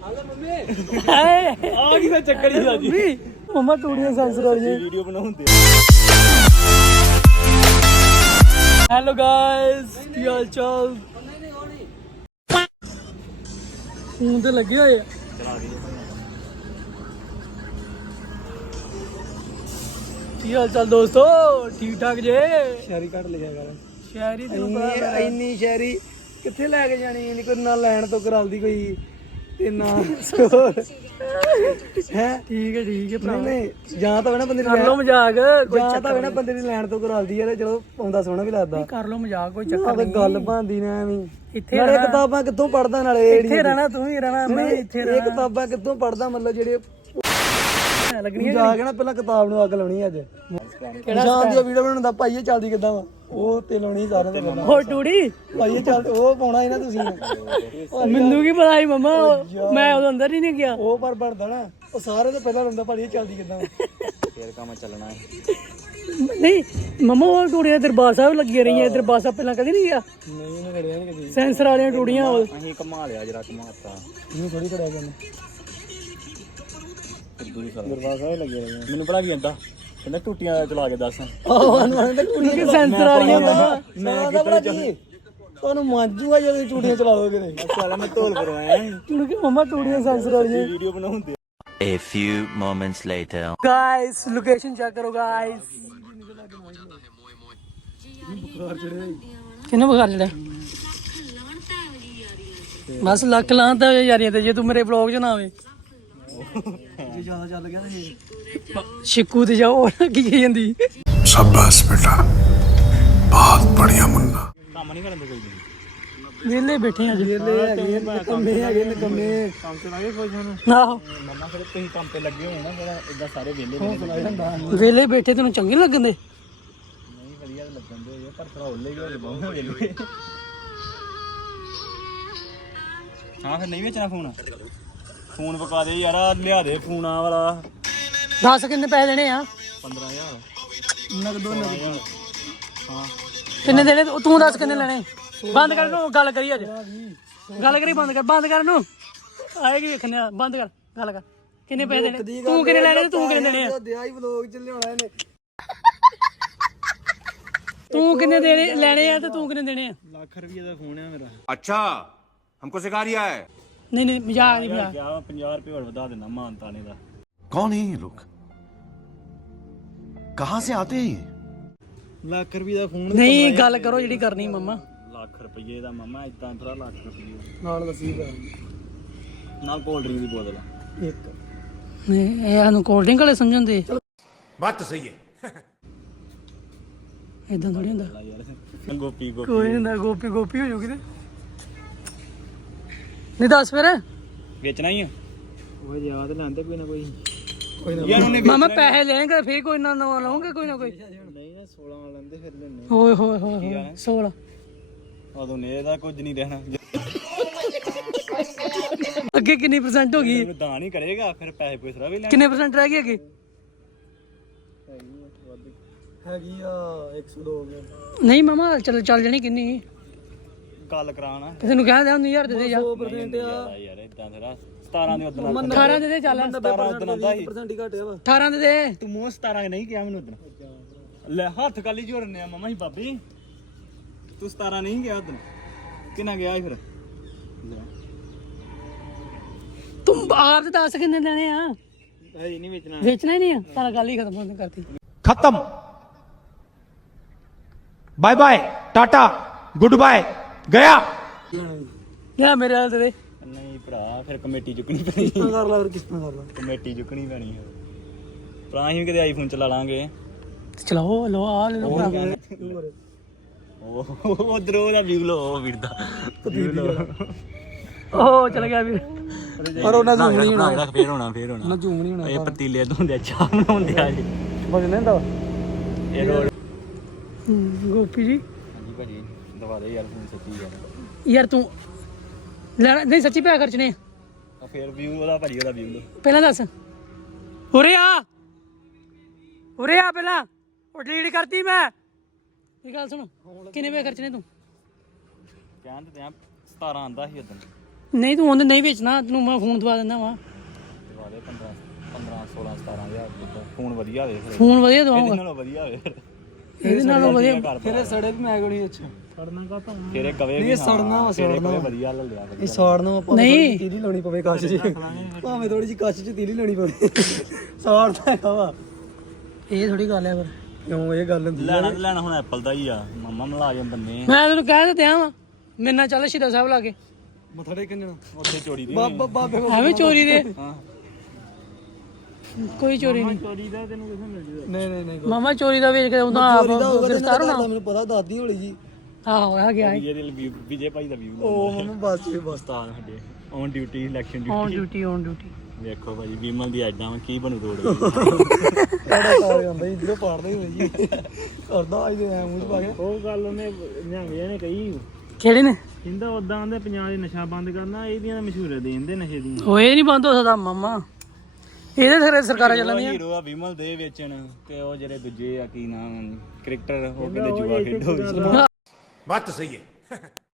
ਆ ਕੀ ਦਾ ਚੱਕਰ ਹੀ ਅੱਜ ਮਮਾ ਟੂੜੀਆਂ ਸੈਂਸਰ ਵਾਲੀਆਂ ਵੀਡੀਓ ਬਣਾਉਂਦੇ। ਹੈਲੋ ਗਾਇਸ, ਕੀ ਹਾਲ ਚਾਲ? ਫੋਨ ਤੇ ਲੱਗੇ ਹੋਏ ਆ। ਕੀ ਹਾਲ ਚਾਲ ਦੋਸਤੋ? ਠੀਕ ਠਾਕ ਜੇ? ਸ਼ਹਿਰੀ ਘੱਟ ਲਿਖਿਆ ਕਰ। ਸ਼ਹਿਰੀ ਤੈਨੂੰ ਪਤਾ ਇੰਨੀ ਸ਼ਹਿਰੀ ਕਿੱਥੇ ਲੈ ਕੇ ਜਾਣੀ? ਨਹੀਂ ਕੋਈ ਨਾ ਲੈਣ ਤੋਂ ਕਰਾਲਦੀ ਕੋਈ ਤੇ ਨਾ ਹੈ। ਠੀਕ ਹੈ ਭਰਾ। ਨਹੀਂ ਜਾਂ ਤਾਂ ਵੇ ਨਾ ਬੰਦੇ ਕਰ ਲੋ ਮਜ਼ਾਕ, ਕੋਈ ਜਾਂ ਤਾਂ ਵੇ ਨਾ ਬੰਦੇ ਦੀ ਲੈਣ ਤੋਂ ਕਰਾਲਦੀ ਯਾਰ। ਚਲੋ ਆਉਂਦਾ ਸੋਹਣਾ ਵੀ ਲੱਗਦਾ। ਕਰ ਲੋ ਮਜ਼ਾਕ, ਕੋਈ ਚੱਕਰ ਨਹੀਂ ਗੱਲ ਬਣਦੀ ਨਾ ਐਵੇਂ। ਇੱਥੇ ਨਾਲੇ ਕਿਤਾਬਾਂ ਕਿੱਥੋਂ ਪੜਦਾ? ਨਾਲੇ ਇੱਥੇ ਰਹਿਣਾ, ਤੂੰ ਹੀ ਰਹਿਣਾ, ਮੈਂ ਇੱਥੇ ਇਹ ਕਿਤਾਬਾਂ ਕਿੱਥੋਂ ਪੜਦਾ? ਮਤਲਬ ਜਿਹੜੇ ਲੱਗਣੀਆਂ ਜਾ ਕੇ ਨਾ ਪਹਿਲਾਂ ਕਿਤਾਬ ਨੂੰ ਅੱਗ ਲਾਉਣੀ ਅੱਜ। ਸ਼ਾਮ ਦੀ ਵੀਡੀਓ ਬਣਾਉਣ ਦਾ ਭਾਈ ਇਹ ਚੱਲਦੀ ਕਿੱਦਾਂ ਵਾ? ਉਹ ਤੇ ਲਾਉਣੀ ਸਾਰਿਆਂ ਦੇ ਪਹਿਲਾਂ। ਹੋਰ ਟੂੜੀ ਭਾਈ ਇਹ ਚੱਲ ਉਹ ਪਾਉਣਾ ਸੀ ਨਾ ਤੁਸੀਂ। ਮੈਨੂੰ ਕੀ ਪਤਾ ਸੀ ਮਮਾ, ਮੈਂ ਉਦੋਂ ਅੰਦਰ ਹੀ ਨਹੀਂ ਗਿਆ। ਉਹ ਪਰ ਬਣਦਾ ਨਾ ਉਹ ਸਾਰੇ ਤੋਂ ਪਹਿਲਾਂ ਲਾਉਂਦਾ ਭਾਈ ਇਹ ਚੱਲਦੀ ਕਿੱਦਾਂ ਵਾ? ਫੇਰ ਕੰਮ ਚੱਲਣਾ ਹੈ। ਨਹੀਂ ਮਮਾ, ਉਹ ਟੂੜੀਆਂ ਦਰਬਾਰ ਸਾਹਿਬ ਲੱਗੀਆਂ ਰਹੀਆਂ। ਦਰਬਾਰ ਸਾਹਿਬ ਪਹਿਲਾਂ ਕਦੀ ਨਹੀਂ ਗਿਆ। ਨਹੀਂ ਉਹਨੇ ਖੜਿਆ ਨਹੀਂ ਕਦੀ। ਸੈਂਸਰ ਵਾਲੀਆਂ ਟੂੜੀਆਂ ਅਸੀਂ ਘੁਮਾ ਲਿਆ ਜਰਾ, ਘੁਮਾਤਾ ਨਹੀਂ ਥੋੜੀ ਖੜਿਆ ਕਰਨਾ। ਦਰਬਾਰ ਸਾਹਿਬ ਲੱਗੇ ਰਹੇ ਮੈਨੂੰ ਪਤਾ ਕੀ ਕਹਿੰਦਾ, ਕਹਿੰਦਾ ਟੂਟੀਆਂ ਚਲਾ ਕੇ ਦੱਸ। ਸੈਂਸਰ ਵਾਲੀਆਂ ਮੈਂ ਕਿਹਾ ਕੀ ਤੁਹਾਨੂੰ ਮਾਂਜੂਗਾ ਜਦੋਂ ਟੂਟੀਆਂ ਚਲਾ ਦੋਗੇ ਤੇ। ਸਾਲਾ ਮੈਂ ਢੋਲ ਪਰਵਾਇਆ ਟੂੜੀ ਮਮਾ, ਟੂੜੀਆਂ ਸੈਂਸਰ ਵਾਲੀਆਂ। ਵੀਡੀਓ ਬਣਾਉਂਦੇ। A few moments later. Guys location check ਕਰੋ ਗਾਇਸ। ਕਿੰਨੇ ਬੁਖਾਰ ਚੜਿਆ? ਬਸ ਲੱਖ ਲਾਂਤ ਹੈ ਯਾਰੀਆਂ ਤੇ, ਜੇ ਤੂੰ ਮੇਰੇ ਵਲੌਗ 'ਚ ਨਾ ਆਵੇਂ। ਜੇ ਜ਼ਿਆਦਾ ਚੱਲ ਗਿਆ ਤੇ ਸ਼ਿਕੂ ਤੇ ਜਾਓ ਕੀ ਕਹੀ ਜਾਂਦੀ। शाबाश बेटा, बहुत बढ़िया मुन्ना। ਕੰਮ ਨਹੀਂ ਕਰਨ ਦੇ ਕੋਈ ਨਹੀਂ। ਵਿਹਲੇ ਬੈਠੇ ਆ ਜੀ। ਵੇਲੇ ਹੈਗੇ ਨਿਕੰਮੇ ਹੈਗੇ ਨਿਕੰਮੇ। ਕੰਮ ਤੇ ਲਾਗੇ ਕੋਈ ਸਾਨੂੰ। ਆਹੋ ਮੰਮਾ ਫਿਰ ਤੁਸੀਂ ਕੰਮ ਤੇ ਲੱਗੇ ਹੋਏ ਨਾ, ਫਿਰ ਇਦਾਂ ਸਾਰੇ ਵਿਹਲੇ ਵਿਹਲੇ ਬੈਠੇ ਤੈਨੂੰ ਚੰਗੇ ਨੀ ਲੱਗਣ ਦੇ? ਨਹੀਂ ਵਧੀਆ ਲੱਗਣ ਦੇ ਪਰ ਥੋੜਾ ਉੱਲੇ ਗਏ ਬਹੁਤ ਵੇਲੇ। ਹਾਂ ਫਿਰ ਨਹੀਂ ਵੇਚਣਾ ਫੋਨ? ਫੋਨ ਪਕਾ ਦੇ ਯਾਰ, ਲਿਆ ਦੇ ਫੋਨ ਆ ਵਾਲਾ। ਦੱਸ ਕਿੰਨੇ ਪੈਸੇ ਦੇਣੇ ਆ? 15,000 ਨਗਦੋ ਨਗਦ। ਹਾਂ ਕਿੰਨੇ ਦੇਣੇ ਤੂੰ? ਦੱਸ ਕਿੰਨੇ ਲੈਣੇ? ਬੰਦ ਕਰ ਨੂੰ ਗੱਲ ਕਰੀ ਅੱਜ। ਗੱਲ ਕਰੀ, ਬੰਦ ਕਰ ਨੂੰ। ਆਏਗੀ ਵੇਖਣੇ ਆ, ਬੰਦ ਕਰ ਗੱਲ ਕਰ। ਕਿੰਨੇ ਪੈਸੇ ਦੇਣੇ? ਤੂੰ ਕਿੰਨੇ ਲੈਣੇ? ਤੂੰ ਕਿੰਨੇ ਦੇਣੇ ਆ? ਦਿਆ ਹੀ ਵਲੋਗ ਚ ਲਿਆਉਣਾ ਇਹਨੇ। ਤੂੰ ਕਿੰਨੇ ਦੇਣੇ ਲੈਣੇ ਆ ਤੇ ਤੂੰ ਕਿੰਨੇ ਦੇਣੇ ਆ? ਲੱਖ ਰੁਪਏ ਦਾ ਫੋਨ ਆ ਮੇਰਾ। अच्छा, हमको सिखा रिया है। ਨਹੀਂ ਮਜ਼ਾਕ ਨਹੀਂ ਮਜ਼ਾਕ। ਕਿਆ 50 ਰੁਪਏ ਹੋਰ ਵਧਾ ਦੇਣਾ ਮਾਨਤਾਨੇ ਦਾ। कौन है ये लोग? कहाँ से आते हैं ये? ਲੱਖ ਰੁਪਏ ਦਾ ਫੋਨ ਨਹੀਂ ਗੱਲ ਕਰੋ ਜਿਹੜੀ ਕਰਨੀ ਮਮਾ। ਲੱਖ ਰੁਪਏ ਦਾ ਮਾਮਾ, ਇਦਾਂ ਥੋੜਾ ਲੱਖ ਰੁਪਏ ਨਾਲ ਦੱਸੀ ਭਰਾ ਨਾਲ ਕੋਲਡ ਡਰਿੰਕ ਦੀ ਬੋਤਲ। ਇੱਕ ਨਹੀਂ ਇਹ ਸਾਨੂੰ ਕੋਲਡ ਡਰਿੰਕ ਵਾਲੇ ਸਮਝਣਦੇ। बात तो सही है। ਇਦਾਂ ਥੋੜੀ ਹੁੰਦਾ। ਯਾਰ ਗੋਪੀ ਕੋਈ ਨਹੀਂ ਹੁੰਦਾ, ਗੋਪੀ ਹੋ ਜੂਗੀ ਤੇ। ਨਹੀਂ ਦੱਸ ਫਿਰ। ਵੇਚਣਾ ਹੀ ਆ ਉਹ ਯਾਦ ਲੈਂਦੇ ਕੋਈ ਨਾ ਕੋਈ। ਯਾਰ ਉਹਨੇ ਮਾਮਾ ਪੈਸੇ ਲੈਣਗੇ ਫੇਰ ਕੋਈ ਨਾ ਨਵਾਂ ਲਾਉਂਗੇ ਕੋਈ ਨਾ ਕੋਈ। ਨਹੀਂ ਨਾ 16 ਲੈਂਦੇ ਫਿਰ ਲੈਣੇ। ਹੋਏ 16 ਉਦੋਂ ਨੇ ਦਾ ਕੁਝ ਨਹੀਂ ਰਹਿਣਾ। ਅੱਗੇ ਕਿੰਨੀ % ਹੋ ਗਈ? ਦਾਨ ਹੀ ਕਰੇਗਾ ਫਿਰ ਪੈਸੇ ਪੂਸਰਾ ਵੀ ਲੈਣ। ਕਿੰਨੇ % ਰਹਿ ਗਏ ਅੱਗੇ? ਹੈਗੀ ਆ 102 ਗਿਆ। ਨਹੀਂ ਮਾਮਾ ਚੱਲ ਜਾਣੀ ਕਿੰਨੀ? ਗੱਲ ਕਰਾਣਾ ਤੈਨੂੰ ਕਹਿ ਦਿਆਂ 1000 ਦੇ ਦੇ ਜਾ। 100% ਆ ਯਾਰ ਇਦਾਂ ਤੇਰਾ 17 ਦੇ ਉਦੋਂ 18 ਦੇ ਦੇ ਚੱਲ। 90% ਹੀ ਘਟਿਆ ਵਾ। 18 ਦੇ ਦੇ। ਤੂੰ ਮੂੰਹ 17 ਨਹੀਂ ਕਿਹਾ ਮੈਨੂੰ ਉਦੋਂ। ਲੈ ਹੱਥ ਕਾਲੀ ਜੋੜਨੇ ਆ ਮਾਮਾ ਹੀ ਬਾਬੀ। ਤੂੰ 17 ਨਹੀਂ ਗਿਆ ਉਦੋਂ। ਕਿੰਨਾ ਗਿਆ ਸੀ ਫਿਰ? ਤੂੰ ਆਪ ਤੇ ਦੱਸ ਕਿੰਨੇ ਲੈਣੇ ਆ? ਇਹ ਨਹੀਂ ਵੇਚਣਾ। ਵੇਚਣਾ ਹੀ ਨਹੀਂ ਆ? ਸਾਰਾ ਗੱਲ ਹੀ ਖਤਮ ਕਰਤੀ। खत्म। Bye bye, tata, good bye, गया। ਯਾ ਮੇਰੇ ਹਾਲ ਦੇ। ਨਹੀਂ ਭਰਾ ਫਿਰ ਕਮੇਟੀ ਚੁੱਕਣੀ ਪੈਣੀ। ਕਰ ਲਾ ਫਿਰ ਕਿਸ਼ਤਾਂ ਕਰ ਲਾ। ਕਮੇਟੀ ਚੁੱਕਣੀ ਪੈਣੀ ਹੈ ਭਰਾ। ਅਸੀਂ ਵੀ ਕਦੇ ਆਈਫੋਨ ਚਲਾ ਲਾਂਗੇ। ਚਲਾਓ ਲੋ ਆ ਲੈ ਲੋ ਭਰਾ। ਉਹ ਉਧਰ ਉਹਦਾ ਵੀਊ ਲੋ ਵੀਰ ਦਾ। ਉਹ ਚਲ ਗਿਆ ਵੀਰ। ਪਰ ਉਹਨਾਂ ਜ਼ੂਮ ਨਹੀਂ ਹੋਣਾ। ਫੇਰ ਹੋਣਾ ਨਾ ਜ਼ੂਮ ਨਹੀਂ ਹੋਣਾ। ਇਹ ਪਤੀਲੇ ਧੋਂਦੇ ਆ, ਚਾਹ ਬਣਾਉਂਦੇ ਆ ਜੀ। ਵਜਨ ਹੁੰਦਾ ਇਹ ਰੋਡ। ਗੋਪੀ ਜੀ ਹਾਂਜੀ ਭਾਜੀ ਦਵਾ ਦੇ ਯਾਰ ਫੋਨ ਸੱਚੀ ਯਾਰ। ਯਾਰ ਤੂੰ ਲੈਣਾ ਨਹੀਂ? ਸੱਚੀ ਪਿਆ ਖਰਚਣੇ ਆ। ਫੇਰ ਵੀਊ ਉਹਦਾ ਭਾਜੀ ਉਹਦਾ ਵੀਊ ਲੋ। ਪਹਿਲਾਂ ਦੱਸ। ਉਰੇ ਆ ਪਹਿਲਾਂ। ਉਹ ਡਿਲੀਟ ਕਰਤੀ ਮੈਂ। ਇਹ ਗੱਲ ਸੁਣ, ਕਿੰਨੇ ਪੈਸੇ ਖਰਚਣੇ ਤੂੰ? ਕਹਿਣ ਤੇ 17 ਆਂਦਾ ਸੀ ਉਦੋਂ। ਨਹੀਂ ਤੂੰ ਉਹਨੇ ਨਹੀਂ ਵੇਚਣਾ, ਤੈਨੂੰ ਮੈਂ ਫੋਨ ਦਵਾ ਦਿੰਦਾ ਵਾ। ਦਵਾ ਦੇ 15 16 17000 ਫੋਨ ਵਧੀਆ ਵੇ ਫਿਰ। ਫੋਨ ਵਧੀਆ ਦਵਾਉਂਗਾ, ਇਹਦੇ ਨਾਲੋਂ ਵਧੀਆ ਵੇ ਫਿਰ। ਇਹਦੇ ਨਾਲੋਂ ਵਧੀਆ। ਫਿਰ ਇਹ ਸੜੇ ਵੀ ਮੈਂ ਕੋਣੀ ਅੱਛਾ ਸੜਨਾ ਕਾ ਤਾਂ ਫਿਰ ਇਹ ਕਵੇ ਇਹ ਸੜਨਾ ਵਾ, ਤੇਰੇ ਸੜਨਾ ਕੋਲੇ ਵਾ। ਵਧੀਆ ਲੈ ਲਿਆ ਇਹ ਸਾੜਨਾ ਆਪਾਂ ਨਹੀਂ। ਤੀਲੀ ਲਾਉਣੀ ਪਵੇ ਕੱਚ 'ਚ, ਭਾਵੇਂ ਥੋੜੀ ਜਿਹੀ ਕੱਚ 'ਚ ਤੀਲੀ ਲਾਉਣੀ ਪਵੇ, ਸਾੜਦਾ ਹੈਗਾ ਵਾ। ਇਹ ਥੋੜੀ ਗੱਲ ਹੈ ਫਿਰ। ਕਿਉਂ ਇਹ ਗੱਲ ਹੁੰਦੀ ਲੈਣਾ ਲੈਣਾ ਹੁਣ ਐਪਲ ਦਾ ਹੀ ਆ, ਮਾਮਾ ਮਲਾਜਮ ਬੰਨੇ ਮੈਂ ਤੈਨੂੰ ਕਹਿ ਤਾਂ ਦਿਆਂ ਵਾ, ਮੇਰੇ ਨਾਲ ਚੱਲ ਸ਼ਹੀਦਾਂ ਸਾਹਿਬ ਲਾ ਕੇ। ਮੱਥਾ ਟੇਕਣ ਜਾਣਾ ਉੱਥੇ ਚੋਰੀ ਦੀ ਬਾਬੇ ਕੋਲ। ਐਵੇਂ ਚੋਰੀ ਦੇ, ਹਾਂ ਕੋਈ ਚੋਰੀ ਨਹੀਂ। ਚੋਰੀ ਦਾ ਤੈਨੂੰ ਕਿੱਥੇ ਮਿਲ ਜੂਗਾ? ਨਹੀਂ ਮਾਮਾ ਚੋਰੀ ਦਾ ਵੇਚ ਕੇ ਉਹਦਾ ਆਪ ਗ੍ਰਿਫਤਾਰ ਹੋਣਾ। ਮੈਨੂੰ ਪਤਾ ਦਾਦੀ ਹੋਲੀ ਜੀ। ਆਹੋ ਆ ਗਿਆ ਇਹਦੇ ਵਿਜੇ ਭਾਈ ਦਾ ਵਿਊ ਉਹ ਮੰਮਾ ਬਸ ਜੀ ਬਸ। ਉਸਤਾਦ ਸਾਡੇ on duty election on duty duty, on duty. ਵੇਖੋ ਭਾਈ ਵਿਮਲ ਦੀ ਐਡਾਂ ਕੀ ਬਣੂ ਰੋਡ ਸਾਡਾ ਕਾਲ ਜਾਂਦਾ ਜੀ, ਜਦੋਂ ਪਾੜਦਾ ਹੀ ਹੋਈ ਜੀ ਕਰਦਾ ਅੱਜ ਦੇ ਐ ਮੂੰਹ 'ਚ ਪਾ ਕੇ। ਉਹ ਗੱਲ ਉਹਨੇ ਨਿਹੰਗੇ ਨੇ ਕਹੀ, ਕਿਹੜੇ ਨੇ? ਕਹਿੰਦਾ ਉਦਾਂ ਉਹਦੇ ਪੰਜਾਬ ਦੇ ਨਸ਼ਾ ਬੰਦ ਕਰਨਾ, ਇਹਦੀਆਂ ਮਸ਼ਹੂਰ ਦੇਂਦੇ ਨਸ਼ੇ ਦੀਆਂ। ਹੋਏ ਨਹੀਂ ਬੰਦ ਹੋ ਸਕਦਾ ਮਾਮਾ, ਇਹਦੇ ਸਾਰੇ ਸਰਕਾਰਾਂ ਚੱਲਣੀਆਂ। ਹੀਰੋ ਆ ਵਿਮਲ ਦੇ ਵੇਚਣ, ਤੇ ਉਹ ਜਿਹੜੇ ਦੂਜੇ ਆ ਕੀ ਨਾਮ ਕ੍ਰਿਕਟਰ, ਉਹ ਕਹਿੰਦੇ ਜੂਆ ਖੇਡੋ। बात तो सही है